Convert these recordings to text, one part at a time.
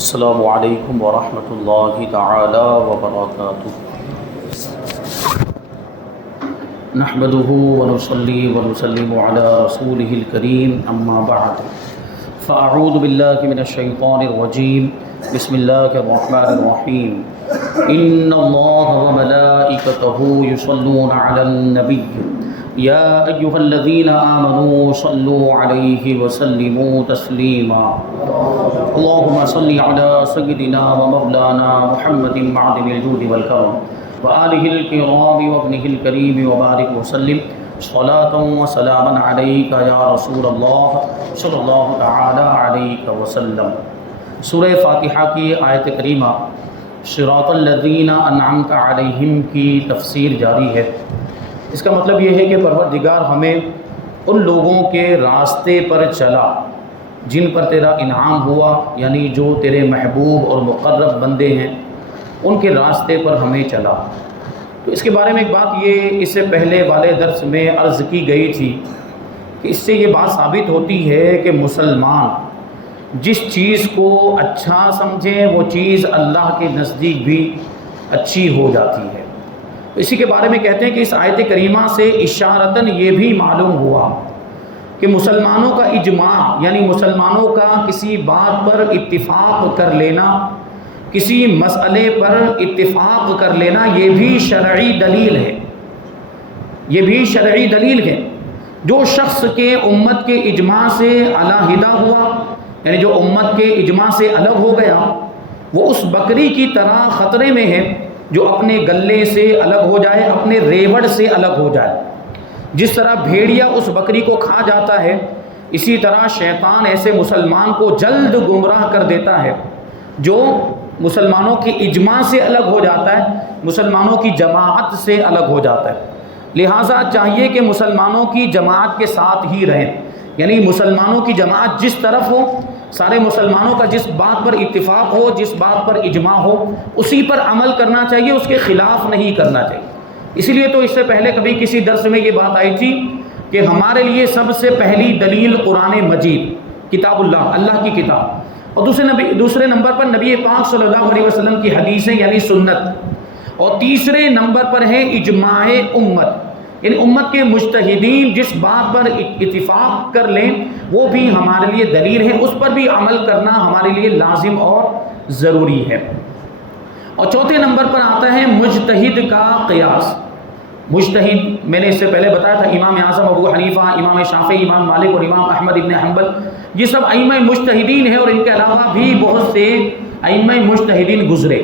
السلام علیکم ورحمۃ اللہ تعالی وبرکاتہ۔ نحمده ونصلي ونسلم على رسوله الكريم اما بعد فاعوذ باللہ من الشیطان الرجیم بسم اللہ الرحمن الرحیم ان اللہ وملائکتہ یصلون علی النبی یا ایہا الذین آمنوا صلوا علیہ وسلموا تسلیما اللہم صل علی سیدنا ومولانا محمد معدن الجود والکرم وآلہ الکرام وابنہ الکریم وبارک وسلم صلاۃ وسلاما علیک یا رسول اللہ صلی اللہ تعالی علیہ وسلم۔ سورہ فاتحہ کی آیت کریمہ صراط الذین انعمت علیہم کی تفسیر جاری ہے۔ اس کا مطلب یہ ہے کہ پروردگار ہمیں ان لوگوں کے راستے پر چلا جن پر تیرا انعام ہوا، یعنی جو تیرے محبوب اور مقرب بندے ہیں ان کے راستے پر ہمیں چلا۔ تو اس کے بارے میں ایک بات یہ اس سے پہلے والے درس میں عرض کی گئی تھی کہ اس سے یہ بات ثابت ہوتی ہے کہ مسلمان جس چیز کو اچھا سمجھیں وہ چیز اللہ کے نزدیک بھی اچھی ہو جاتی ہے۔ اسی کے بارے میں کہتے ہیں کہ اس آیت کریمہ سے اشارتاً یہ بھی معلوم ہوا کہ مسلمانوں کا اجماع، یعنی مسلمانوں کا کسی بات پر اتفاق کر لینا، کسی مسئلے پر اتفاق کر لینا، یہ بھی شرعی دلیل ہے۔ یہ بھی شرعی دلیل ہے۔ جو شخص کے امت کے اجماع سے علیحدہ ہوا، یعنی جو امت کے اجماع سے الگ ہو گیا، وہ اس بکری کی طرح خطرے میں ہے جو اپنے گلے سے الگ ہو جائے، اپنے ریوڑ سے الگ ہو جائے۔ جس طرح بھیڑیا اس بکری کو کھا جاتا ہے، اسی طرح شیطان ایسے مسلمان کو جلد گمراہ کر دیتا ہے جو مسلمانوں کی اجماع سے الگ ہو جاتا ہے، مسلمانوں کی جماعت سے الگ ہو جاتا ہے۔ لہٰذا چاہیے کہ مسلمانوں کی جماعت کے ساتھ ہی رہیں، یعنی مسلمانوں کی جماعت جس طرف ہو، سارے مسلمانوں کا جس بات پر اتفاق ہو، جس بات پر اجماع ہو، اسی پر عمل کرنا چاہیے، اس کے خلاف نہیں کرنا چاہیے۔ اسی لیے تو اس سے پہلے کبھی کسی درس میں یہ بات آئی تھی کہ ہمارے لیے سب سے پہلی دلیل قرآن مجید، کتاب اللہ، اللہ کی کتاب، اور دوسرے نمبر پر نبی پاک صلی اللہ علیہ وسلم کی حدیثیں یعنی سنت، اور تیسرے نمبر پر ہے اجماع امت، یعنی امت کے مجتہدین جس بات پر اتفاق کر لیں وہ بھی ہمارے لیے دلیل ہے، اس پر بھی عمل کرنا ہمارے لیے لازم اور ضروری ہے۔ اور چوتھے نمبر پر آتا ہے مجتہد کا قیاس۔ مجتہد میں نے اس سے پہلے بتایا تھا، امام اعظم ابو حنیفہ، امام شافعی، امام مالک اور امام احمد ابن حنبل، یہ سب ائمہ مجتہدین ہیں، اور ان کے علاوہ بھی بہت سے ائمہ مجتہدین گزرے۔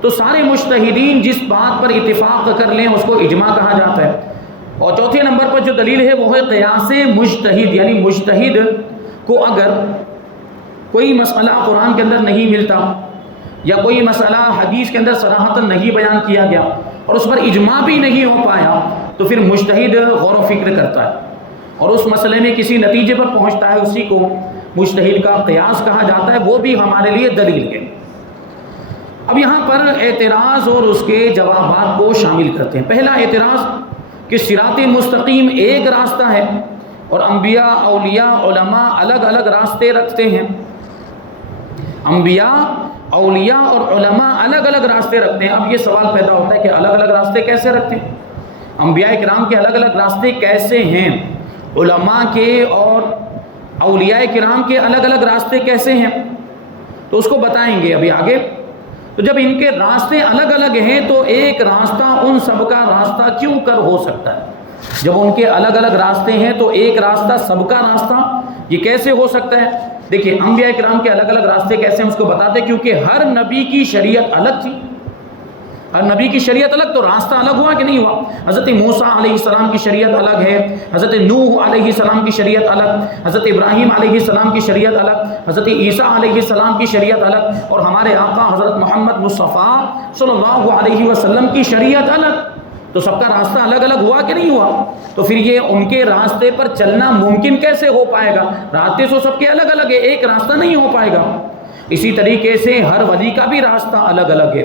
تو سارے مجتہدین جس بات پر اتفاق کر لیں اس کو اجماع کہا جاتا ہے۔ اور چوتھے نمبر پر جو دلیل ہے وہ ہے قیاس مجتہد، یعنی مجتہد کو اگر کوئی مسئلہ قرآن کے اندر نہیں ملتا یا کوئی مسئلہ حدیث کے اندر صراحتاً نہیں بیان کیا گیا اور اس پر اجماع بھی نہیں ہو پایا، تو پھر مجتہد غور و فکر کرتا ہے اور اس مسئلے میں کسی نتیجے پر پہنچتا ہے، اسی کو مجتہد کا قیاس کہا جاتا ہے، وہ بھی ہمارے لیے دلیل ہے۔ اب یہاں پر اعتراض اور اس کے جوابات کو شامل کرتے ہیں۔ پہلا اعتراض کہ صراط مستقیم ایک راستہ ہے اور انبیاء، اولیاء، علماء الگ الگ راستے رکھتے ہیں۔ انبیاء، اولیاء اور علماء الگ الگ راستے رکھتے ہیں۔ اب یہ سوال پیدا ہوتا ہے کہ الگ الگ راستے کیسے رکھتے ہیں؟ انبیاء کرام کے الگ الگ راستے کیسے ہیں؟ علماء کے اور اولیاء کرام کے الگ الگ راستے کیسے ہیں؟ تو اس کو بتائیں گے ابھی آگے۔ تو جب ان کے راستے الگ الگ ہیں تو ایک راستہ ان سب کا راستہ کیوں کر ہو سکتا ہے؟ جب ان کے الگ الگ راستے ہیں تو ایک راستہ سب کا راستہ یہ کیسے ہو سکتا ہے؟ دیکھیں، انبیاء کرام کے الگ الگ راستے کیسے ہیں اس کو بتاتے ہیں، کیونکہ ہر نبی کی شریعت الگ تھی۔ ہر نبی کی شریعت الگ، تو راستہ الگ ہوا کہ نہیں ہوا؟ حضرت موسیٰ علیہ السلام کی شریعت الگ ہے، حضرت نوح علیہ السلام کی شریعت الگ، حضرت ابراہیم علیہ السلام کی شریعت الگ، حضرت عیسیٰ علیہ السلام کی شریعت الگ، اور ہمارے آقا حضرت محمد مصطفیٰ صلی اللہ علیہ وسلم کی شریعت الگ۔ تو سب کا راستہ الگ الگ ہوا کہ نہیں ہوا؟ تو پھر یہ ان کے راستے پر چلنا ممکن کیسے ہو پائے گا؟ راستے تو سب کے الگ الگ ہے، ایک راستہ نہیں ہو پائے گا۔ اسی طریقے سے ہر ولی کا بھی راستہ الگ الگ ہے،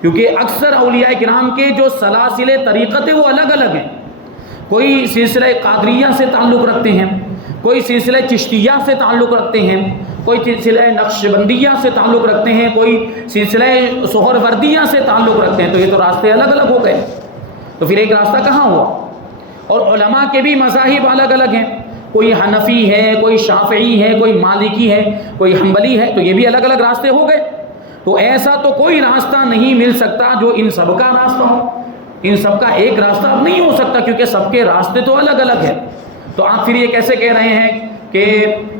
کیونکہ اکثر اولیاء کرام کے جو سلاسل طریقت ہے وہ الگ الگ ہیں۔ کوئی سلسلہ قادریہ سے تعلق رکھتے ہیں، کوئی سلسلہ چشتیہ سے تعلق رکھتے ہیں، کوئی سلسلہ نقشبندیہ سے تعلق رکھتے ہیں، کوئی سلسلہ سہروردیہ سے تعلق رکھتے ہیں، تو یہ تو راستے الگ الگ ہو گئے، تو پھر ایک راستہ کہاں ہوا؟ اور علماء کے بھی مذاہب الگ الگ ہیں، کوئی حنفی ہے، کوئی شافعی ہے، کوئی مالکی ہے، کوئی حنبلی ہے، تو یہ بھی الگ الگ راستے ہو گئے۔ تو ایسا تو کوئی راستہ نہیں مل سکتا جو ان سب کا راستہ ہو، ان سب کا ایک راستہ نہیں ہو سکتا، کیونکہ سب کے راستے تو الگ الگ ہیں۔ تو آپ پھر یہ کیسے کہہ رہے ہیں کہ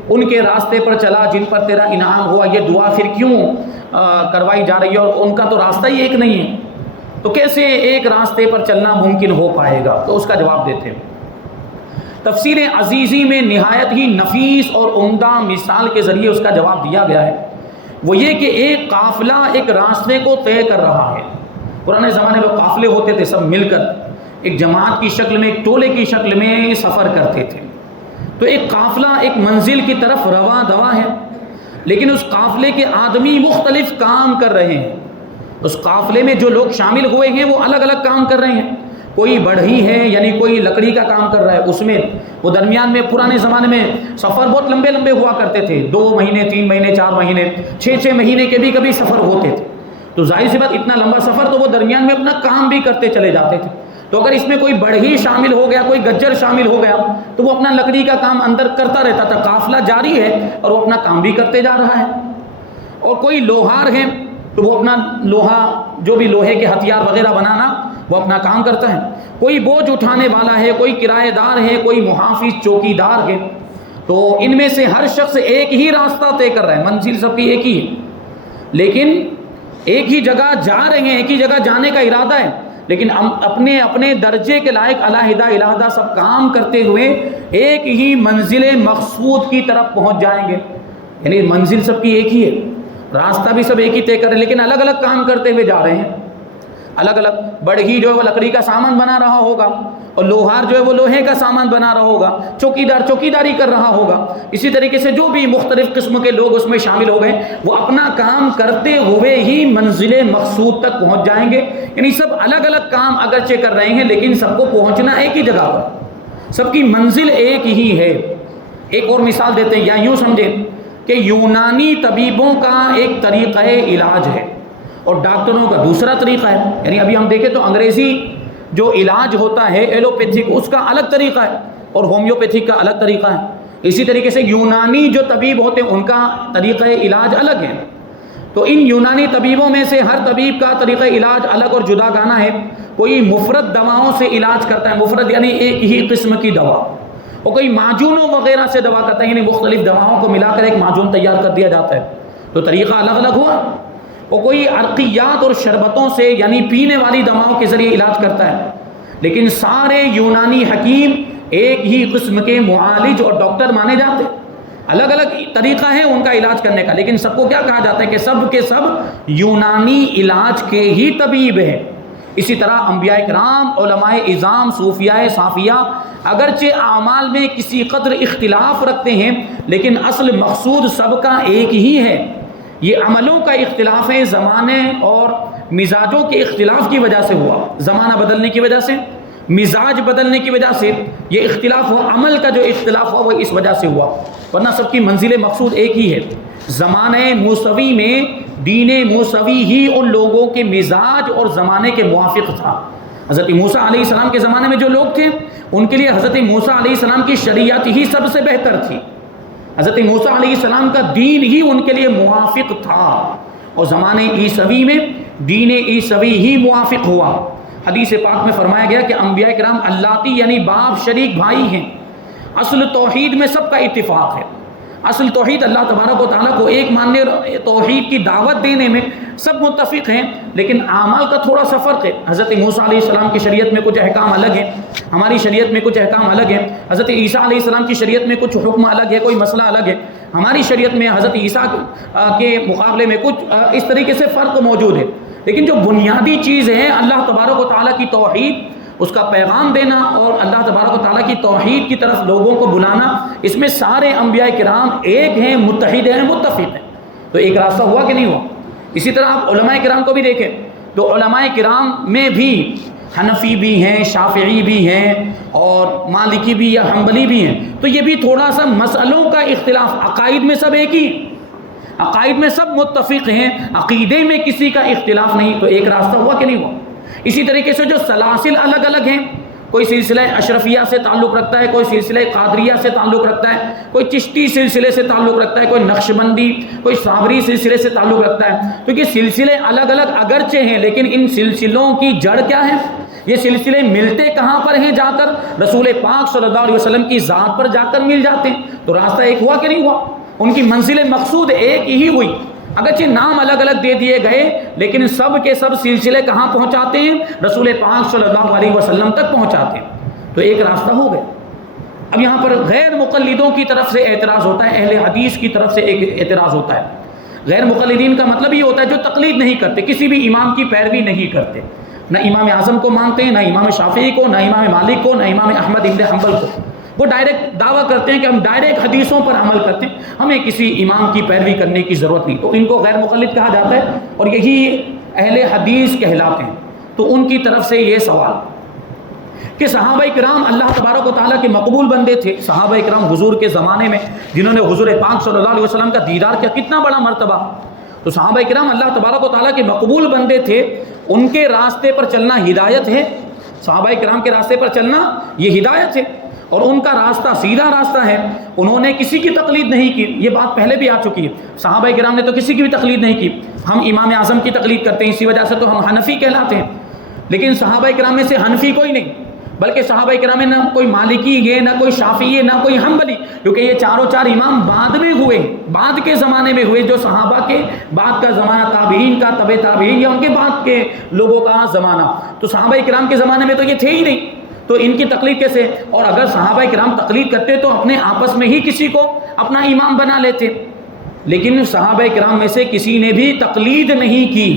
ان کے راستے پر چلا جن پر تیرا انعام ہوا، یہ دعا پھر کیوں کروائی جا رہی ہے، اور ان کا تو راستہ ہی ایک نہیں ہے، تو کیسے ایک راستے پر چلنا ممکن ہو پائے گا؟ تو اس کا جواب دیتے ہیں۔ تفسیر عزیزی میں نہایت ہی نفیس اور عمدہ مثال کے ذریعے اس کا جواب دیا گیا ہے، وہ یہ کہ ایک قافلہ ایک راستے کو طے کر رہا ہے۔ پرانے زمانے میں قافلے ہوتے تھے، سب مل کر ایک جماعت کی شکل میں، ایک ٹولے کی شکل میں سفر کرتے تھے، تو ایک قافلہ ایک منزل کی طرف رواں دواں ہے، لیکن اس قافلے کے آدمی مختلف کام کر رہے ہیں، اس قافلے میں جو لوگ شامل ہوئے ہیں وہ الگ الگ کام کر رہے ہیں۔ کوئی بڑھئی ہے، یعنی کوئی لکڑی کا کام کر رہا ہے، اس میں وہ درمیان میں پرانے زمانے میں سفر بہت لمبے لمبے ہوا کرتے تھے، 2 مہینے 3 مہینے 4 مہینے 6 مہینے کے بھی کبھی سفر ہوتے تھے، تو ظاہر سی بات اتنا لمبا سفر تو وہ درمیان میں اپنا کام بھی کرتے چلے جاتے تھے۔ تو اگر اس میں کوئی بڑھئی شامل ہو گیا، کوئی گجر شامل ہو گیا، تو وہ اپنا لکڑی کا کام اندر کرتا رہتا تھا، قافلہ جاری ہے اور وہ اپنا کام بھی کرتے جا رہا ہے۔ اور کوئی لوہار ہے تو وہ اپنا لوہا، جو بھی لوہے کے ہتھیار وغیرہ بنانا، وہ اپنا کام کرتا ہے۔ کوئی بوجھ اٹھانے والا ہے، کوئی کرایہ دار ہے، کوئی محافظ چوکی دار ہے، تو ان میں سے ہر شخص ایک ہی راستہ طے کر رہا ہے، منزل سب کی ایک ہی ہے، لیکن ایک ہی جگہ جا رہے ہیں، ایک ہی جگہ جانے کا ارادہ ہے، لیکن ہم اپنے اپنے درجے کے لائق علیحدہ علیحدہ سب کام کرتے ہوئے ایک ہی منزل مقصود کی طرف پہنچ جائیں گے۔ یعنی منزل سب کی ایک ہی ہے، راستہ بھی سب ایک ہی طے کر رہے ہیں، لیکن الگ الگ کام کرتے ہوئے جا رہے ہیں، الگ الگ۔ بڑھئی جو ہے وہ لکڑی کا سامان بنا رہا ہوگا، اور لوہار جو ہے وہ لوہے کا سامان بنا رہا ہوگا، چوکیدار چوکیداری کر رہا ہوگا۔ اسی طریقے سے جو بھی مختلف قسم کے لوگ اس میں شامل ہو گئے، وہ اپنا کام کرتے ہوئے ہی منزل مقصود تک پہنچ جائیں گے۔ یعنی سب الگ الگ کام اگرچہ کر رہے ہیں، لیکن سب کو پہنچنا ایک ہی جگہ پر، سب کی منزل ایک ہی ہے۔ ایک اور مثال دیتے ہیں، یا یوں سمجھیں کہ یونانی طبیبوں کا ایک طریقہ علاج ہے اور ڈاکٹروں کا دوسرا طریقہ ہے۔ یعنی ابھی ہم دیکھیں تو انگریزی جو علاج ہوتا ہے ایلوپیتھک، اس کا الگ طریقہ ہے، اور ہومیوپیتھک کا الگ طریقہ ہے۔ اسی طریقے سے یونانی جو طبیب ہوتے ہیں ان کا طریقہ علاج الگ ہے۔ تو ان یونانی طبیبوں میں سے ہر طبیب کا طریقہ علاج الگ اور جدا گانا ہے۔ کوئی مفرد دواؤں سے علاج کرتا ہے، مفرد یعنی ایک ہی قسم کی دوا، اور کوئی معجونوں وغیرہ سے دوا کرتا ہے، یعنی مختلف دواؤں کو ملا کر ایک معجون تیار کر دیا جاتا ہے، تو طریقہ الگ الگ ہوا۔ اور کوئی عرقیات اور شربتوں سے، یعنی پینے والی دواؤں کے ذریعے علاج کرتا ہے، لیکن سارے یونانی حکیم ایک ہی قسم کے معالج اور ڈاکٹر مانے جاتے ہیں۔ الگ الگ طریقہ ہے ان کا علاج کرنے کا، لیکن سب کو کیا کہا جاتا ہے کہ سب کے سب یونانی علاج کے ہی طبیب ہیں۔ اسی طرح انبیاء کرام، علماء اعظام، صوفیاء صافیہ اگرچہ اعمال میں کسی قدر اختلاف رکھتے ہیں، لیکن اصل مقصود سب کا ایک ہی ہے۔ یہ عملوں کا اختلاف ہے، زمانے اور مزاجوں کے اختلاف کی وجہ سے ہوا، زمانہ بدلنے کی وجہ سے، مزاج بدلنے کی وجہ سے یہ اختلاف ہوا، عمل کا جو اختلاف ہوا وہ اس وجہ سے ہوا، ورنہ سب کی منزل مقصود ایک ہی ہے۔ زمانہ موسوی میں دین موسوی ہی ان لوگوں کے مزاج اور زمانے کے موافق تھا۔ حضرت موسیٰ علیہ السلام کے زمانے میں جو لوگ تھے ان کے لیے حضرت موسیٰ علیہ السلام کی شریعت ہی سب سے بہتر تھی، حضرت موسیٰ علیہ السلام کا دین ہی ان کے لیے موافق تھا، اور زمانے عیسوی میں دین عیسوی ہی موافق ہوا۔ حدیث پاک میں فرمایا گیا کہ انبیاء کرام اللاتی یعنی باپ شریک بھائی ہیں۔ اصل توحید میں سب کا اتفاق ہے، اصل توحید اللہ تبارک و تعالیٰ کو ایک ماننے اور توحید کی دعوت دینے میں سب متفق ہیں، لیکن اعمال کا تھوڑا سا فرق ہے۔ حضرت موسیٰ علیہ السلام کی شریعت میں کچھ احکام الگ ہیں، ہماری شریعت میں کچھ احکام الگ ہیں۔ حضرت عیسیٰ علیہ السلام کی شریعت میں کچھ حکم الگ ہے، کوئی مسئلہ الگ ہے، ہماری شریعت میں حضرت عیسیٰ کے مقابلے میں کچھ اس طریقے سے فرق موجود ہے، لیکن جو بنیادی چیز ہے اللہ تبارک و تعالیٰ کی توحید، اس کا پیغام دینا اور اللہ تبارک و تعالیٰ کی توحید کی طرف لوگوں کو بلانا، اس میں سارے انبیاء کرام ایک ہیں، متحد ہیں، متفق ہیں۔ تو ایک راستہ ہوا کہ نہیں ہوا؟ اسی طرح آپ علماء کرام کو بھی دیکھیں تو علماء کرام میں بھی حنفی بھی ہیں، شافعی بھی ہیں، اور مالکی بھی یا حنبلی بھی ہیں، تو یہ بھی تھوڑا سا مسئلوں کا اختلاف، عقائد میں سب ایک ہی، عقائد میں سب متفق ہیں، عقیدے میں کسی کا اختلاف نہیں، تو ایک راستہ ہوا کہ نہیں ہوا؟ اسی طریقے سے جو سلاسل الگ الگ ہیں، کوئی سلسلہ اشرفیہ سے تعلق رکھتا ہے، کوئی سلسلہ قادریہ سے تعلق رکھتا ہے، کوئی چشتی سلسلے سے تعلق رکھتا ہے، کوئی نقشبندی، کوئی صابری سلسلے سے تعلق رکھتا ہے، تو یہ سلسلے الگ الگ اگرچہ ہیں لیکن ان سلسلوں کی جڑ کیا ہے؟ یہ سلسلے ملتے کہاں پر ہیں؟ جا کر رسول پاک صلی اللہ علیہ وسلم کی ذات پر جا کر مل جاتے ہیں، تو راستہ ایک ہوا کہ نہیں ہوا؟ ان کی منزل مقصود ایک ہی ہوئی، اگرچہ نام الگ الگ دے دیے گئے لیکن سب کے سب سلسلے کہاں پہنچاتے ہیں؟ رسول پاک صلی اللہ علیہ وسلم تک پہنچاتے ہیں، تو ایک راستہ ہو گیا۔ اب یہاں پر غیر مقلدوں کی طرف سے اعتراض ہوتا ہے، اہل حدیث کی طرف سے ایک اعتراض ہوتا ہے۔ غیر مقلدین کا مطلب یہ ہوتا ہے جو تقلید نہیں کرتے، کسی بھی امام کی پیروی نہیں کرتے، نہ امام اعظم کو مانتے ہیں، نہ امام شافعی کو، نہ امام مالک کو، نہ امام احمد بن حنبل کو۔ وہ ڈائریکٹ دعویٰ کرتے ہیں کہ ہم ڈائریکٹ حدیثوں پر عمل کرتے ہیں، ہمیں کسی امام کی پیروی کرنے کی ضرورت نہیں، تو ان کو غیر مقلد کہا جاتا ہے اور یہی اہل حدیث کہلاتے ہیں۔ تو ان کی طرف سے یہ سوال کہ صحابہ کرام اللہ تبارک و تعالیٰ کے مقبول بندے تھے، صحابہ کرام حضور کے زمانے میں جنہوں نے حضور پاک صلی اللہ علیہ وسلم کا دیدار کیا، کتنا بڑا مرتبہ، تو صحابہ کرام اللہ تبارک و تعالیٰ کے مقبول بندے تھے، ان کے راستے پر چلنا ہدایت ہے، صحابہ کرام کے راستے پر چلنا یہ ہدایت ہے اور ان کا راستہ سیدھا راستہ ہے، انہوں نے کسی کی تقلید نہیں کی، یہ بات پہلے بھی آ چکی ہے، صحابہ کرام نے تو کسی کی بھی تقلید نہیں کی، ہم امام اعظم کی تقلید کرتے ہیں اسی وجہ سے تو ہم حنفی کہلاتے ہیں، لیکن صحابہ کرام میں سے حنفی کوئی نہیں، بلکہ صحابہ کرام میں نہ کوئی مالکی ہے، نہ کوئی شافعی ہے، نہ کوئی حنبلی، کیونکہ یہ چاروں چار امام بعد میں ہوئے، بعد کے زمانے میں ہوئے، جو صحابہ کے بعد کا زمانہ، تابعین کا، تبع تابعین یا ان کے بعد کے لوگوں کا زمانہ، تو صحابہ کرام کے زمانے میں تو یہ تھے ہی نہیں، تو ان کی تقلید کیسے؟ اور اگر صحابہ کرام تقلید کرتے تو اپنے آپس میں ہی کسی کو اپنا امام بنا لیتے، لیکن صحابہ کرام میں سے کسی نے بھی تقلید نہیں کی،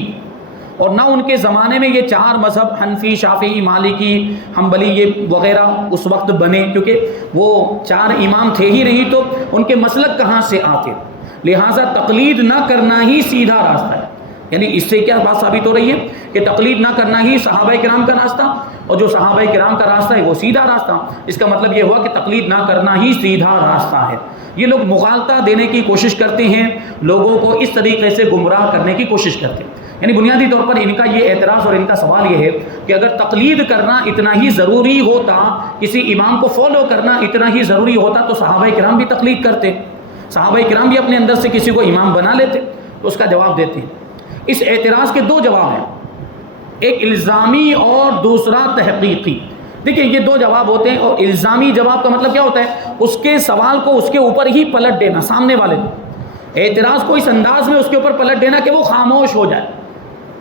اور نہ ان کے زمانے میں یہ چار مذہب حنفی، شافعی، مالکی، حنبلی یہ وغیرہ اس وقت بنے، کیونکہ وہ چار امام تھے ہی نہیں تو ان کے مسلک کہاں سے آتے، لہٰذا تقلید نہ کرنا ہی سیدھا راستہ ہے۔ یعنی اس سے کیا بات ثابت ہو رہی ہے کہ تقلید نہ کرنا ہی صحابہ کرام کا راستہ، اور جو صحابہ کرام کا راستہ ہے وہ سیدھا راستہ، اس کا مطلب یہ ہوا کہ تقلید نہ کرنا ہی سیدھا راستہ ہے۔ یہ لوگ مغالطہ دینے کی کوشش کرتے ہیں، لوگوں کو اس طریقے سے گمراہ کرنے کی کوشش کرتے ہیں، یعنی بنیادی طور پر ان کا یہ اعتراض اور ان کا سوال یہ ہے کہ اگر تقلید کرنا اتنا ہی ضروری ہوتا، کسی امام کو فالو کرنا اتنا ہی ضروری ہوتا تو صحابہ کرام بھی تقلید کرتے، صحابہ کرام بھی اپنے اندر سے کسی کو امام بنا لیتے، تو اس کا جواب دیتے ہیں۔ اس اعتراض کے دو جواب ہیں، ایک الزامی اور دوسرا تحقیقی۔ دیکھیں یہ دو جواب ہوتے ہیں، اور الزامی جواب کا مطلب کیا ہوتا ہے؟ اس کے سوال کو اس کے اوپر ہی پلٹ دینا، سامنے والے کو اعتراض کو اس انداز میں اس کے اوپر پلٹ دینا کہ وہ خاموش ہو جائے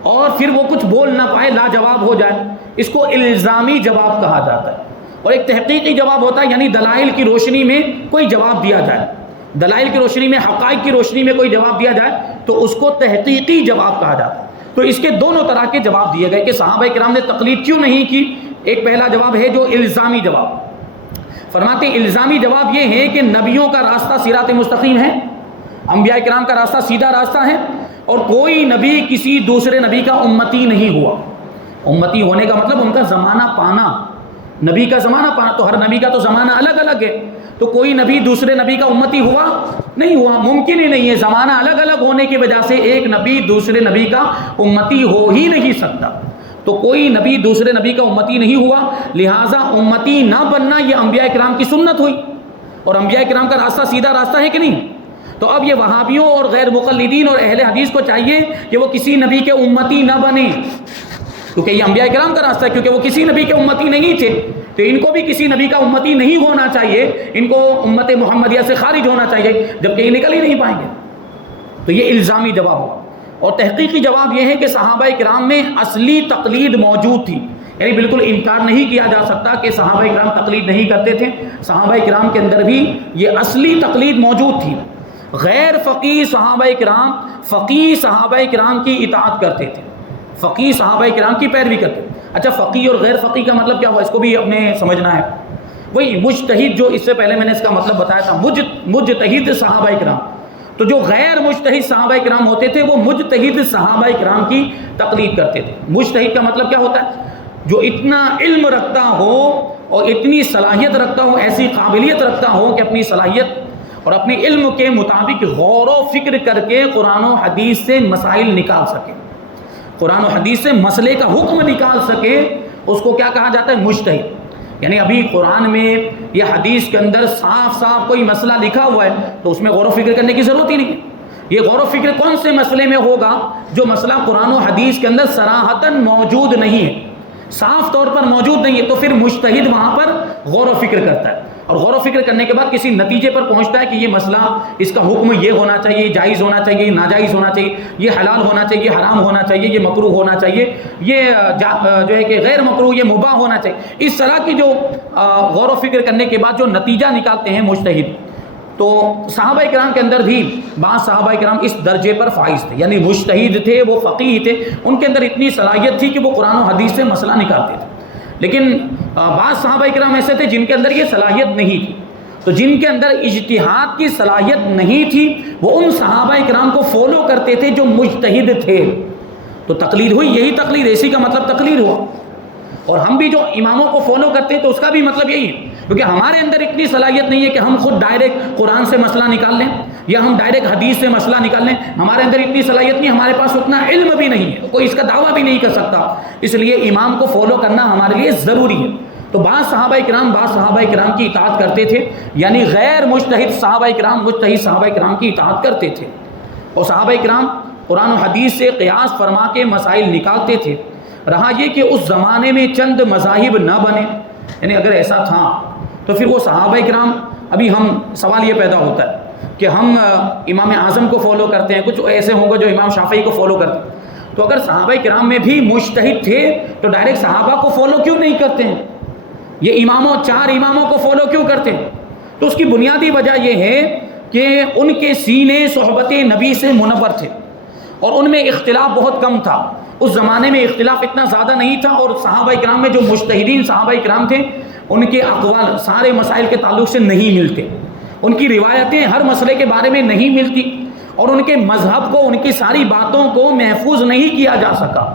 اور پھر وہ کچھ بول نہ پائے، لاجواب ہو جائے، اس کو الزامی جواب کہا جاتا ہے۔ اور ایک تحقیقی جواب ہوتا ہے، یعنی دلائل کی روشنی میں کوئی جواب دیا جائے، دلائل کی روشنی میں، حقائق کی روشنی میں کوئی جواب دیا جائے تو اس کو تحقیقی جواب کہا جاتا ہے۔ تو اس کے دونوں طرح کے جواب دیے گئے کہ صحابہ کرام نے تقلید کیوں نہیں کی۔ ایک پہلا جواب ہے جو الزامی جواب، فرماتے ہیں الزامی جواب یہ ہے کہ نبیوں کا راستہ صراط مستقیم ہے، انبیاء کرام کا راستہ سیدھا راستہ ہے، اور کوئی نبی کسی دوسرے نبی کا امتی نہیں ہوا۔ امتی ہونے کا مطلب ان کا زمانہ پانا، نبی کا زمانہ پانا، تو ہر نبی کا تو زمانہ الگ الگ ہے، تو کوئی نبی دوسرے نبی کا امتی ہوا نہیں ہوا، ممکن ہی نہیں ہے، زمانہ الگ الگ ہونے کی وجہ سے ایک نبی دوسرے نبی کا امتی ہو ہی نہیں سکتا، تو کوئی نبی دوسرے نبی کا امتی نہیں ہوا، لہٰذا امتی نہ بننا یہ انبیاء کرام کی سنت ہوئی، اور انبیاء کرام کا راستہ سیدھا راستہ ہے کہ نہیں؟ تو اب یہ وہابیوں اور غیر مقلدین اور اہل حدیث کو چاہیے کہ وہ کسی نبی کے امتی نہ بنے، کیونکہ یہ انبیاء کرام کا راستہ ہے، کیونکہ وہ کسی نبی کے امتی نہیں تھے، تو ان کو بھی کسی نبی کا امتی نہیں ہونا چاہیے، ان کو امت محمدیہ سے خارج ہونا چاہیے، جبکہ یہ نکل ہی نہیں پائیں گے۔ تو یہ الزامی جواب ہوا، اور تحقیقی جواب یہ ہے کہ صحابہ کرام میں اصلی تقلید موجود تھی، یعنی بالکل انکار نہیں کیا جا سکتا کہ صحابہ کرام تقلید نہیں کرتے تھے، صحابہ کرام کے اندر بھی یہ اصلی تقلید موجود تھی۔ غیر فقیہ صحابہ کرام فقیہ صحابہ کرام کی اطاعت کرتے تھے، فقیہ صحابہ کرام کی پیروی کرتے تھے۔ اچھا فقیہ اور غیر فقیہ کا مطلب کیا ہوا، اس کو بھی اپنے سمجھنا ہے۔ وہی مجتہد، جو اس سے پہلے میں نے اس کا مطلب بتایا تھا، مجتہد صحابہ کرام، تو جو غیر مجتہد صحابہ کرام ہوتے تھے وہ مجتہد صحابہ کرام کی تقلید کرتے تھے۔ مجتہد کا مطلب کیا ہوتا ہے؟ جو اتنا علم رکھتا ہو اور اتنی صلاحیت رکھتا ہو، ایسی قابلیت رکھتا ہو کہ اپنی صلاحیت اور اپنے علم کے مطابق غور و فکر کر کے قرآن و حدیث سے مسائل نکال سکے، قرآن و حدیث سے مسئلے کا حکم نکال سکے، اس کو کیا کہا جاتا ہے؟ مجتہد۔ یعنی ابھی قرآن میں یا حدیث کے اندر صاف صاف کوئی مسئلہ لکھا ہوا ہے تو اس میں غور و فکر کرنے کی ضرورت ہی نہیں ہے۔ یہ غور و فکر کون سے مسئلے میں ہوگا؟ جو مسئلہ قرآن و حدیث کے اندر صراحتاً موجود نہیں ہے، صاف طور پر موجود نہیں ہے، تو پھر مجتہد وہاں پر غور و فکر کرتا ہے، اور غور و فکر کرنے کے بعد کسی نتیجے پر پہنچتا ہے کہ یہ مسئلہ، اس کا حکم یہ ہونا چاہیے، جائز ہونا چاہیے، ناجائز ہونا چاہیے، یہ حلال ہونا چاہیے، یہ حرام ہونا چاہیے، یہ مکروہ ہونا چاہیے، یہ جو ہے کہ غیر مکروہ، یہ مباح ہونا چاہیے۔ اس طرح کی جو غور و فکر کرنے کے بعد جو نتیجہ نکالتے ہیں مجتہد، تو صحابہ کرام کے اندر بھی بعض صحابہ کرام اس درجے پر فائز تھے، یعنی مجتہد تھے، وہ فقیہ تھے، ان کے اندر اتنی صلاحیت تھی کہ وہ قرآن و حدیث سے مسئلہ نکالتے تھے۔ لیکن بعض صحابہ کرام ایسے تھے جن کے اندر یہ صلاحیت نہیں تھی، تو جن کے اندر اجتہاد کی صلاحیت نہیں تھی وہ ان صحابہ کرام کو فالو کرتے تھے جو مجتہد تھے، تو تقلید ہوئی، یہی تقلید، اسی کا مطلب تقلید ہوا۔ اور ہم بھی جو اماموں کو فالو کرتے ہیں تو اس کا بھی مطلب یہی ہے، کیونکہ ہمارے اندر اتنی صلاحیت نہیں ہے کہ ہم خود ڈائریکٹ قرآن سے مسئلہ نکال لیں یا ہم ڈائریکٹ حدیث سے مسئلہ نکال لیں، ہمارے اندر اتنی صلاحیت نہیں، ہمارے پاس اتنا علم بھی نہیں ہے، کوئی اس کا دعویٰ بھی نہیں کر سکتا، اس لیے امام کو فالو کرنا ہمارے لیے ضروری ہے۔ تو بعض صحابہ کرام کی اطاعت کرتے تھے، یعنی غیر مجتہد صحابہ کرام مجتہد صحابہ کرام کی اطاعت کرتے تھے، اور صحابہ کرام قرآن و حدیث سے قیاس فرما کے مسائل نکالتے تھے۔ رہا یہ کہ اس زمانے میں چند مذاہب نہ بنے، یعنی اگر ایسا تھا تو پھر وہ صحابہ کرام، ابھی ہم سوال یہ پیدا ہوتا ہے کہ ہم امام اعظم کو فالو کرتے ہیں، کچھ ایسے ہوں گے جو امام شافعی کو فالو کرتے ہیں، تو اگر صحابہ کرام میں بھی مجتہد تھے تو ڈائریکٹ صحابہ کو فالو کیوں نہیں کرتے ہیں؟ یہ چار اماموں کو فالو کیوں کرتے ہیں؟ تو اس کی بنیادی وجہ یہ ہے کہ ان کے سینے صحبت نبی سے منور تھے، اور ان میں اختلاف بہت کم تھا، اس زمانے میں اختلاف اتنا زیادہ نہیں تھا، اور صحابہ کرام میں جو مجتہدین صحابہ کرام تھے ان کے اقوال سارے مسائل کے تعلق سے نہیں ملتے، ان کی روایتیں ہر مسئلے کے بارے میں نہیں ملتی، اور ان کے مذہب کو، ان کی ساری باتوں کو محفوظ نہیں کیا جا سکا،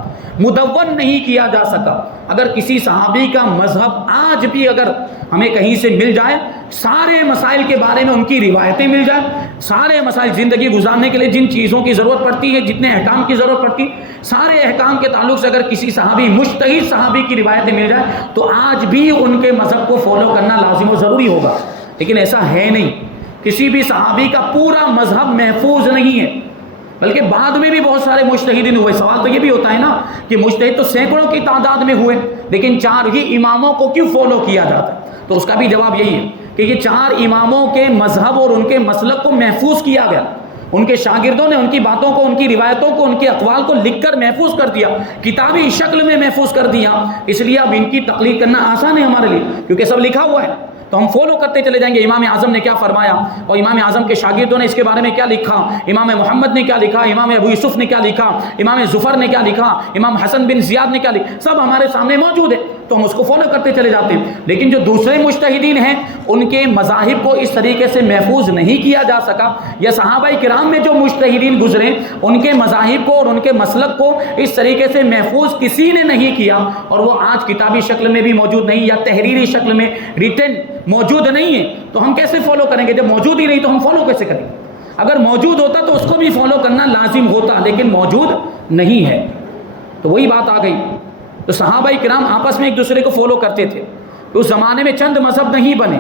مدون نہیں کیا جا سکا۔ اگر کسی صحابی کا مذہب آج بھی اگر ہمیں کہیں سے مل جائے، سارے مسائل کے بارے میں ان کی روایتیں مل جائیں، سارے مسائل زندگی گزارنے کے لیے جن چیزوں کی ضرورت پڑتی ہے، جتنے احکام کی ضرورت پڑتی، سارے احکام کے تعلق سے اگر کسی صحابی مجتہد صحابی کی روایتیں مل جائیں تو آج بھی ان کے مذہب کو فالو کرنا لازم و ضروری ہوگا۔ لیکن ایسا ہے نہیں، کسی بھی صحابی کا پورا مذہب محفوظ نہیں ہے، بلکہ بعد میں بھی بہت سارے مجتہدین ہوئے۔ سوال تو یہ بھی ہوتا ہے نا کہ مجتہد تو سینکڑوں کی تعداد میں ہوئے، لیکن چار ہی اماموں کو کیوں فالو کیا جاتا ہے؟ تو اس کا بھی جواب یہی ہے کہ یہ چار اماموں کے مذہب اور ان کے مسلک کو محفوظ کیا گیا، ان کے شاگردوں نے ان کی باتوں کو، ان کی روایتوں کو، ان کے اقوال کو لکھ کر محفوظ کر دیا، کتابی شکل میں محفوظ کر دیا، اس لیے اب ان کی تقلید کرنا آسان ہے ہمارے لیے، کیونکہ سب لکھا ہوا ہے، تو ہم فالو کرتے چلے جائیں گے۔ امام اعظم نے کیا فرمایا اور امام اعظم کے شاگردوں نے اس کے بارے میں کیا لکھا، امام محمد نے کیا لکھا، امام ابو یوسف نے کیا لکھا، امام ظفر نے کیا لکھا، امام حسن بن زیاد نے کیا لکھا، سب ہمارے سامنے موجود ہے، تو ہم اس کو فالو کرتے چلے جاتے ہیں۔ لیکن جو دوسرے مجتہدین ہیں ان کے مذاہب کو اس طریقے سے محفوظ نہیں کیا جا سکا، یا صحابہ کرام میں جو مجتہدین گزرے ان کے مذاہب کو اور ان کے مسلک کو اس طریقے سے محفوظ کسی نے نہیں کیا، اور وہ آج کتابی شکل میں بھی موجود نہیں یا تحریری شکل میں ریٹن موجود نہیں ہے، تو ہم کیسے فالو کریں گے؟ جب موجود ہی نہیں تو ہم فالو کیسے کریں گے؟ اگر موجود ہوتا تو اس کو بھی فالو کرنا لازم ہوتا، لیکن موجود نہیں ہے، تو وہی بات آ گئی۔ تو صحابہ کرام آپس میں ایک دوسرے کو فالو کرتے تھے، تو اس زمانے میں چند مذہب نہیں بنے،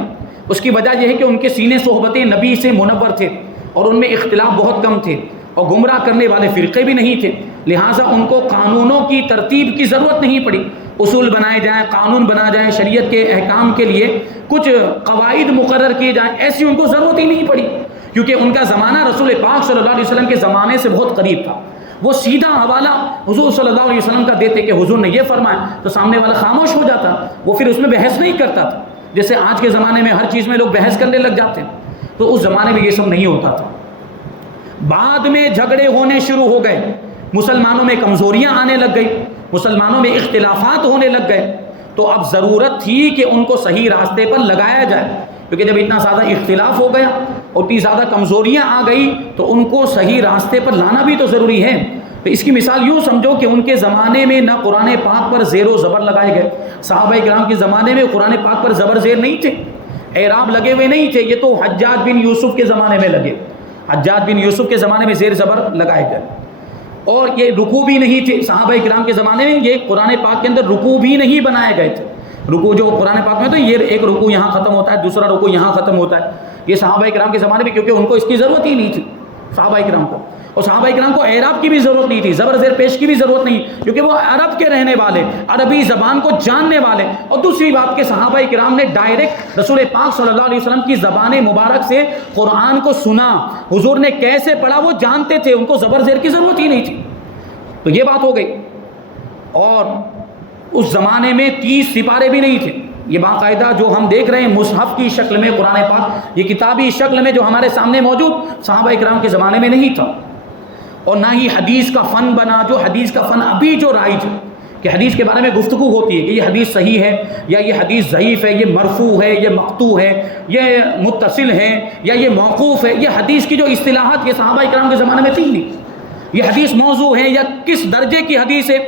اس کی وجہ یہ ہے کہ ان کے سینے صحبت نبی سے منور تھے، اور ان میں اختلاف بہت کم تھے، اور گمراہ کرنے والے فرقے بھی نہیں تھے، لہٰذا ان کو قانونوں کی ترتیب کی ضرورت نہیں پڑی، اصول بنائے جائیں، قانون بنا جائے، شریعت کے احکام کے لیے کچھ قواعد مقرر کیے جائیں، ایسی ان کو ضرورت ہی نہیں پڑی، کیونکہ ان کا زمانہ رسول پاک صلی اللہ علیہ وسلم کے زمانے سے بہت قریب تھا۔ وہ سیدھا حوالہ حضور صلی اللہ علیہ وسلم کا دیتے کہ حضور نے یہ فرمایا، تو سامنے والا خاموش ہو جاتا، وہ پھر اس میں بحث نہیں کرتا تھا، جیسے آج کے زمانے میں ہر چیز میں لوگ بحث کرنے لگ جاتے ہیں، تو اس زمانے میں یہ سب نہیں ہوتا تھا۔ بعد میں جھگڑے ہونے شروع ہو گئے، مسلمانوں میں کمزوریاں آنے لگ گئی، مسلمانوں میں اختلافات ہونے لگ گئے، تو اب ضرورت تھی کہ ان کو صحیح راستے پر لگایا جائے، کیونکہ جب اتنا زیادہ اختلاف ہو گیا اور اتنی زیادہ کمزوریاں آ گئی تو ان کو صحیح راستے پر لانا بھی تو ضروری ہے۔ تو اس کی مثال یوں سمجھو کہ ان کے زمانے میں نہ قرآن پاک پر زیر و زبر لگائے گئے، صحابہ کرام کے زمانے میں قرآن پاک پر زبر زیر نہیں تھے، اعراب لگے ہوئے نہیں تھے، یہ تو حجاج بن یوسف کے زمانے میں لگے، حجاج بن یوسف کے زمانے میں زیر زبر لگائے گئے، اور یہ رکوع بھی نہیں تھے صحابہ کرام کے زمانے میں، یہ قرآن پاک کے اندر رکوع بھی نہیں بنائے گئے تھے۔ رکوع جو قرآن پاک میں تو یہ ایک رکوع یہاں ختم ہوتا ہے، دوسرا رکوع یہاں ختم ہوتا ہے، یہ صحابہ کرام کے زمانے میں، کیونکہ ان کو اس کی ضرورت ہی نہیں تھی صحابہ کرام کو، اور صحابہ کرام کو اعراب کی بھی ضرورت نہیں تھی، زبر زیر پیش کی بھی ضرورت نہیں، کیونکہ وہ عرب کے رہنے والے، عربی زبان کو جاننے والے۔ اور دوسری بات کہ صحابہ کرام نے ڈائریکٹ رسول پاک صلی اللہ علیہ وسلم کی زبان مبارک سے قرآن کو سنا، حضور نے کیسے پڑھا وہ جانتے تھے، ان کو زبر زیر کی ضرورت ہی نہیں تھی۔ تو یہ بات ہو گئی۔ اور اس زمانے میں 30 سپارے بھی نہیں تھے، یہ باقاعدہ جو ہم دیکھ رہے ہیں مصحف کی شکل میں قرآن پاک، یہ کتابی شکل میں جو ہمارے سامنے موجود، صحابہ کرام کے زمانے میں نہیں تھا۔ اور نہ ہی حدیث کا فن بنا، جو حدیث کا فن ابھی جو رائج ہے کہ حدیث کے بارے میں گفتگو ہوتی ہے کہ یہ حدیث صحیح ہے یا یہ حدیث ضعیف ہے، یہ مرفوع ہے، یہ مقطوع ہے، یہ متصل ہے یا یہ موقوف ہے، یہ حدیث کی جو اصطلاحات یہ صحابہ کرام کے زمانے میں تھی نہیں، یہ حدیث موضوع ہے یا کس درجے کی حدیث ہے،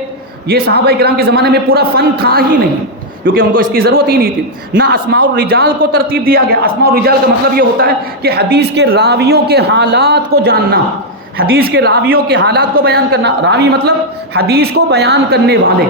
یہ صحابہ کرام کے زمانے میں پورا فن تھا ہی نہیں، کیونکہ ان کو اس کی ضرورت ہی نہیں تھی۔ نہ اسماء الرجال کو ترتیب دیا گیا، اسماء الرجال کا مطلب یہ ہوتا ہے کہ حدیث کے راویوں کے حالات کو جاننا، حدیث کے راویوں کے حالات کو بیان کرنا، راوی مطلب حدیث کو بیان کرنے والے،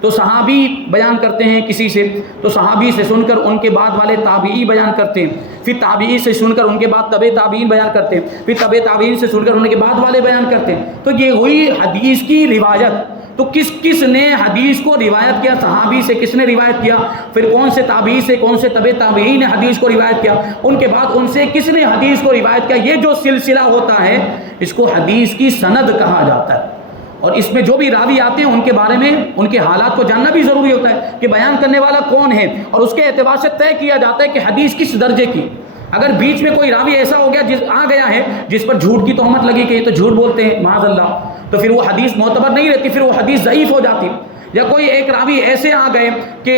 تو صحابی بیان کرتے ہیں کسی سے، تو صحابی سے سن کر ان کے بعد والے تابعی بیان کرتے ہیں، پھر تابعی سے سن کر ان کے بعد تبع تابعین بیان کرتے ہیں، پھر تبع تابعین سے سن کر ان کے بعد والے بیان کرتے ہیں، تو یہ ہوئی حدیث کی روایت۔ تو کس کس نے حدیث کو روایت کیا، صحابی سے کس نے روایت کیا، پھر کون سے تابعی سے، کون سے تبع تابعین نے حدیث کو روایت کیا، ان کے بعد ان سے کس نے حدیث کو روایت کیا، یہ جو سلسلہ ہوتا ہے اس کو حدیث کی سند کہا جاتا ہے۔ اور اس میں جو بھی راوی آتے ہیں ان کے بارے میں ان کے حالات کو جاننا بھی ضروری ہوتا ہے کہ بیان کرنے والا کون ہے، اور اس کے اعتبار سے طے کیا جاتا ہے کہ حدیث کس درجے کی۔ اگر بیچ میں کوئی راوی ایسا ہو گیا آ گیا ہے جس پر جھوٹ کی تہمت لگی کہ یہ تو جھوٹ بولتے ہیں معاذ اللہ، تو پھر وہ حدیث معتبر نہیں رہتی، پھر وہ حدیث ضعیف ہو جاتی۔ یا کوئی ایک راوی ایسے آ گئے کہ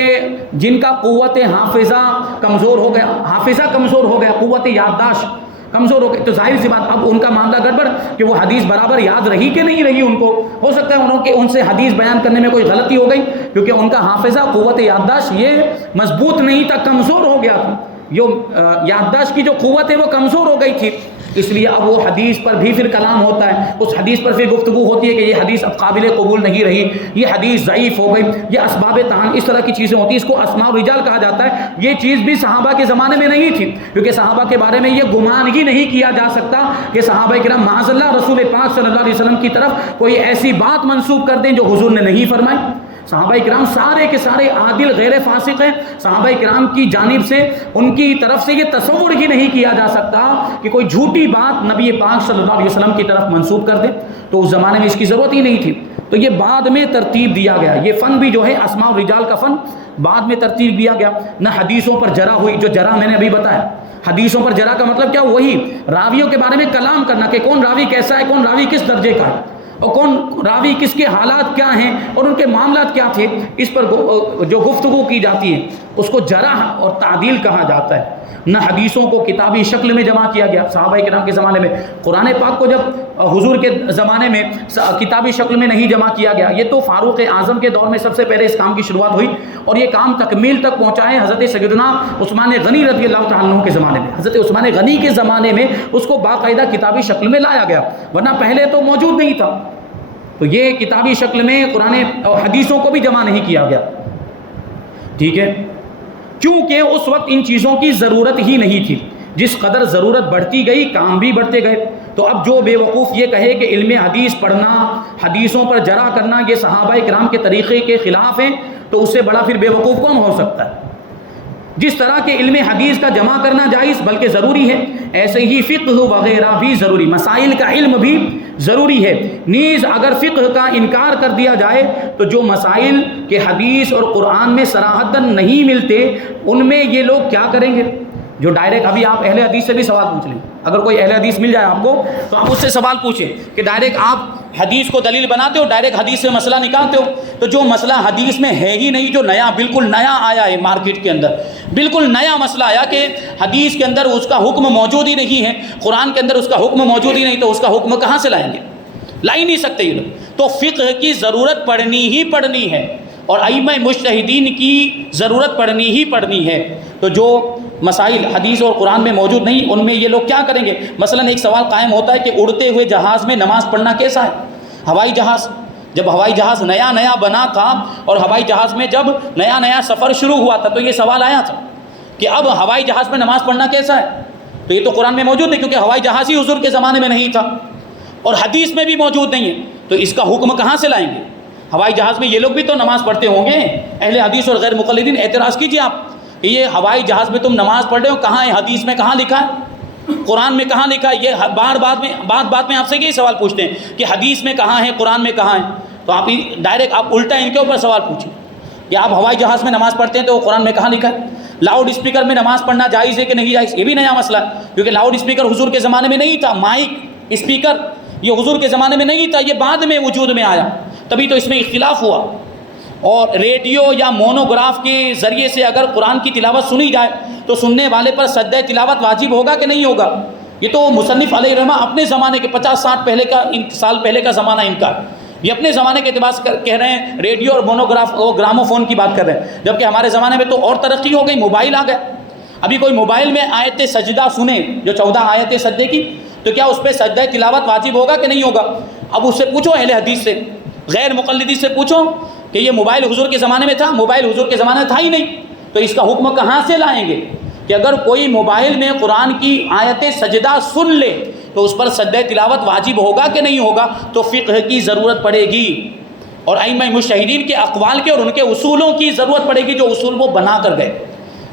جن کا قوت حافظہ کمزور ہو گیا، حافظہ کمزور ہو گیا، قوت یادداشت کمزور ہو گئی، تو ظاہر سی بات اب ان کا معاملہ گڑبڑ کہ وہ حدیث برابر یاد رہی کہ نہیں رہی، ان کو ہو سکتا ہے ان سے حدیث بیان کرنے میں کوئی غلطی ہو گئی، کیونکہ ان کا حافظہ قوت یادداشت یہ مضبوط نہیں تھا، کمزور ہو گیا تھا، یادداشت کی جو قوت ہے وہ کمزور ہو گئی تھی، اس لیے اب وہ حدیث پر بھی پھر کلام ہوتا ہے، اس حدیث پر پھر گفتگو ہوتی ہے کہ یہ حدیث اب قابل قبول نہیں رہی، یہ حدیث ضعیف ہو گئی، یہ اسباب تعان اس طرح کی چیزیں ہوتی ہیں، اس کو اسماء الرجال کہا جاتا ہے۔ یہ چیز بھی صحابہ کے زمانے میں نہیں تھی، کیونکہ صحابہ کے بارے میں یہ گمان ہی نہیں کیا جا سکتا کہ صحابہ کرام معاذ اللہ رسول پاک صلی اللہ علیہ وسلم کی طرف کوئی ایسی بات منسوب کر دیں جو حضور نے نہیں فرمائی۔ صحابہ کرام سارے کے سارے عادل غیر فاسق ہیں، صحابہ کرام کی جانب سے ان کی طرف سے یہ تصور ہی نہیں کیا جا سکتا کہ کوئی جھوٹی بات نبی پاک صلی اللہ علیہ وسلم کی طرف منسوب کر دے، تو اس زمانے میں اس کی ضرورت ہی نہیں تھی، تو یہ بعد میں ترتیب دیا گیا، یہ فن بھی جو ہے اسماء الرجال کا فن بعد میں ترتیب دیا گیا۔ نہ حدیثوں پر جرح ہوئی، جو جرح میں نے ابھی بتایا، حدیثوں پر جرح کا مطلب کیا، وہی راویوں کے بارے میں کلام کرنا کہ کون راوی کیسا ہے، کون راوی کس درجے کا ہے، اور کون راوی کس کے حالات کیا ہیں اور ان کے معاملات کیا تھے، اس پر جو گفتگو کی جاتی ہے اس کو جرح اور تعدیل کہا جاتا ہے۔ نہ حدیثوں کو کتابی شکل میں جمع کیا گیا، صحابہ کرام کے زمانے میں قرآن پاک کو جب حضور کے زمانے میں کتابی شکل میں نہیں جمع کیا گیا، یہ تو فاروق اعظم کے دور میں سب سے پہلے اس کام کی شروعات ہوئی، اور یہ کام تکمیل تک پہنچا ہے حضرت سیدنا عثمان غنی رضی اللہ تعالیٰ عنہ کے زمانے میں۔ حضرت عثمان غنی کے زمانے میں اس کو باقاعدہ کتابی شکل میں لایا گیا، ورنہ پہلے تو موجود نہیں تھا، تو یہ کتابی شکل میں قرآن اور حدیثوں کو بھی جمع نہیں کیا گیا، ٹھیک ہے، کیونکہ اس وقت ان چیزوں کی ضرورت ہی نہیں تھی، جس قدر ضرورت بڑھتی گئی کام بھی بڑھتے گئے۔ تو اب جو بے وقوف یہ کہے کہ علم حدیث پڑھنا، حدیثوں پر جرح کرنا یہ صحابہ کرام کے طریقے کے خلاف ہیں، تو اس سے بڑا پھر بے وقوف کون ہو سکتا ہے؟ جس طرح کے علم حدیث کا جمع کرنا جائز بلکہ ضروری ہے، ایسے ہی فقہ وغیرہ بھی ضروری، مسائل کا علم بھی ضروری ہے۔ نیز اگر فقہ کا انکار کر دیا جائے تو جو مسائل کے حدیث اور قرآن میں صراحتاً نہیں ملتے ان میں یہ لوگ کیا کریں گے؟ جو ڈائریکٹ ابھی آپ اہل حدیث سے بھی سوال پوچھ لیں، اگر کوئی اہل حدیث مل جائے آپ کو تو آپ اس سے سوال پوچھیں کہ ڈائریکٹ آپ حدیث کو دلیل بناتے ہو، ڈائریکٹ حدیث سے مسئلہ نکالتے ہو، تو جو مسئلہ حدیث میں ہے ہی نہیں، جو نیا بالکل نیا آیا ہے مارکیٹ کے اندر، بالکل نیا مسئلہ آیا کہ حدیث کے اندر اس کا حکم موجود ہی نہیں ہے، قرآن کے اندر اس کا حکم موجود ہی نہیں، تو اس کا حکم کہاں سے لائیں گے؟ لا ہی نہیں سکتے یہ لوگ۔ تو فقہ کی ضرورت پڑنی ہی پڑنی ہے، اور ائمہ مجتہدین کی ضرورت پڑنی ہی پڑنی ہے۔ تو جو مسائل حدیث اور قرآن میں موجود نہیں، ان میں یہ لوگ کیا کریں گے؟ مثلا ایک سوال قائم ہوتا ہے کہ اڑتے ہوئے جہاز میں نماز پڑھنا کیسا ہے؟ ہوائی جہاز، جب ہوائی جہاز نیا نیا بنا تھا اور ہوائی جہاز میں جب نیا نیا سفر شروع ہوا تھا تو یہ سوال آیا تھا کہ اب ہوائی جہاز میں نماز پڑھنا کیسا ہے؟ تو یہ تو قرآن میں موجود نہیں، کیونکہ ہوائی جہاز ہی حضور کے زمانے میں نہیں تھا اور حدیث میں بھی موجود نہیں ہے، تو اس کا حکم کہاں سے لائیں گے؟ ہوائی جہاز میں یہ لوگ بھی تو نماز پڑھتے ہوں گے۔ اہل حدیث اور غیر مقلدین اعتراض کیجیے آپ کہ یہ ہوائی جہاز میں تم نماز پڑھ رہے ہو، کہاں ہے؟ حدیث میں کہاں لکھا ہے؟ قرآن میں کہاں لکھا ہے؟ یہ بات میں آپ سے یہی سوال پوچھتے ہیں کہ حدیث میں کہاں ہے، قرآن میں کہاں ہے؟ تو آپ ڈائریکٹ آپ الٹا ان کے اوپر سوال پوچھیں کہ آپ ہوائی جہاز میں نماز پڑھتے ہیں تو قرآن میں کہاں لکھا ہے؟ لاؤڈ اسپیکر میں نماز پڑھنا جائز ہے کہ نہیں جائز؟ یہ بھی نیا مسئلہ ہے، کیونکہ لاؤڈ اسپیکر حضور کے زمانے میں نہیں تھا، مائک اسپیکر یہ حضور کے زمانے میں نہیں تھا، یہ بعد میں وجود میں آیا، تبھی تو اس میں اختلاف ہوا۔ اور ریڈیو یا مونوگراف کے ذریعے سے اگر قرآن کی تلاوت سنی جائے تو سننے والے پر سجدہ تلاوت واجب ہوگا کہ نہیں ہوگا؟ یہ تو مصنف علیہ رحمہ اپنے زمانے کے 50-60 سال پہلے کا زمانہ ان کا، یہ اپنے زمانے کے اعتبار سے کہہ رہے ہیں، ریڈیو اور مونوگراف اور گراموفون کی بات کر رہے ہیں، جبکہ ہمارے زمانے میں تو اور ترقی ہو گئی، موبائل آ گیا۔ ابھی کوئی موبائل میں آیت سجدہ سنے، جو 14 آیت سجدے کی، تو کیا اس پہ سجدہ تلاوت واجب ہوگا کہ نہیں ہوگا؟ اب اس سے پوچھو، اہل حدیث سے، غیر مقلدی سے پوچھو کہ یہ موبائل حضور کے زمانے میں تھا؟ موبائل حضور کے زمانے میں تھا ہی نہیں، تو اس کا حکم کہاں سے لائیں گے کہ اگر کوئی موبائل میں قرآن کی آیت سجدہ سن لے تو اس پر سجدہ تلاوت واجب ہوگا کہ نہیں ہوگا؟ تو فقہ کی ضرورت پڑے گی اور ائمہ مجتہدین کے اقوال کے اور ان کے اصولوں کی ضرورت پڑے گی، جو اصول وہ بنا کر گئے،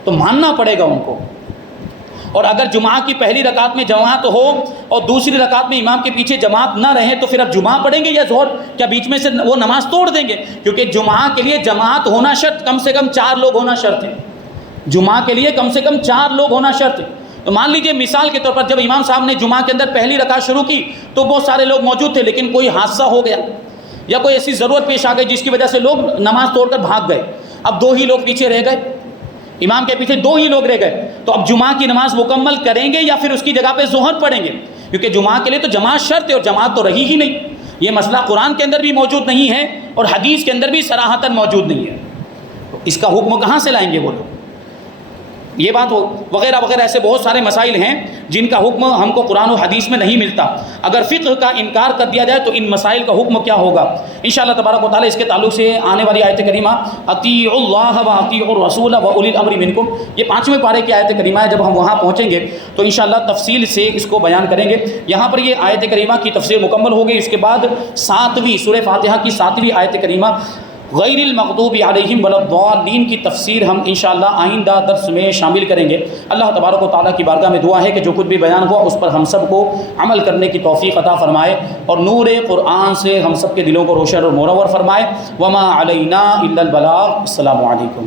تو ماننا پڑے گا ان کو۔ اور اگر جمعہ کی پہلی رکعت میں جماعت ہو اور دوسری رکعت میں امام کے پیچھے جماعت نہ رہے تو پھر اب جمعہ پڑھیں گے یا ظہر؟ کیا بیچ میں سے وہ نماز توڑ دیں گے؟ کیونکہ جمعہ کے لیے جماعت ہونا شرط، کم سے کم 4 لوگ ہونا شرط ہے، جمعہ کے لیے کم سے کم 4 لوگ ہونا شرط ہے۔ تو مان لیجئے مثال کے طور پر جب امام صاحب نے جمعہ کے اندر پہلی رکعت شروع کی تو بہت سارے لوگ موجود تھے، لیکن کوئی حادثہ ہو گیا یا کوئی ایسی ضرورت پیش آ گئی جس کی وجہ سے لوگ نماز توڑ کر بھاگ گئے، اب 2 ہی لوگ پیچھے رہ گئے، امام کے پیچھے 2 ہی لوگ رہ گئے، تو اب جمعہ کی نماز مکمل کریں گے یا پھر اس کی جگہ پہ ظہر پڑھیں گے؟ کیونکہ جمعہ کے لیے تو جماعت شرط ہے اور جماعت تو رہی ہی نہیں۔ یہ مسئلہ قرآن کے اندر بھی موجود نہیں ہے اور حدیث کے اندر بھی صراحتاً موجود نہیں ہے، تو اس کا حکم کہاں سے لائیں گے وہ لوگ؟ یہ بات وغیرہ وغیرہ ایسے بہت سارے مسائل ہیں جن کا حکم ہم کو قرآن و حدیث میں نہیں ملتا۔ اگر فقہ کا انکار کر دیا جائے تو ان مسائل کا حکم کیا ہوگا؟ انشاءاللہ تبارک و تعالی اس کے تعلق سے آنے والی آیت کریمہ اطیعوا اللہ و اطیعوا الرسول و اولی الامر منکم، یہ 5ویں پارے کی آیت کریمہ ہے، جب ہم وہاں پہنچیں گے تو انشاءاللہ تفصیل سے اس کو بیان کریں گے۔ یہاں پر یہ آیت کریمہ کی تفسیر مکمل ہو گئی، اس کے بعد 7ویں سورہ فاتحہ کی 7ویں آیت کریمہ غیر المغضوب علیہم ولا الضالین کی تفسیر ہم انشاءاللہ آئندہ درس میں شامل کریں گے۔ اللہ تبارک و تعالیٰ کی بارگاہ میں دعا ہے کہ جو کچھ بھی بیان ہوا اس پر ہم سب کو عمل کرنے کی توفیق عطا فرمائے اور نور قرآن سے ہم سب کے دلوں کو روشن اور منور فرمائے۔ وما علینا الا البلاغ۔ السلام علیکم۔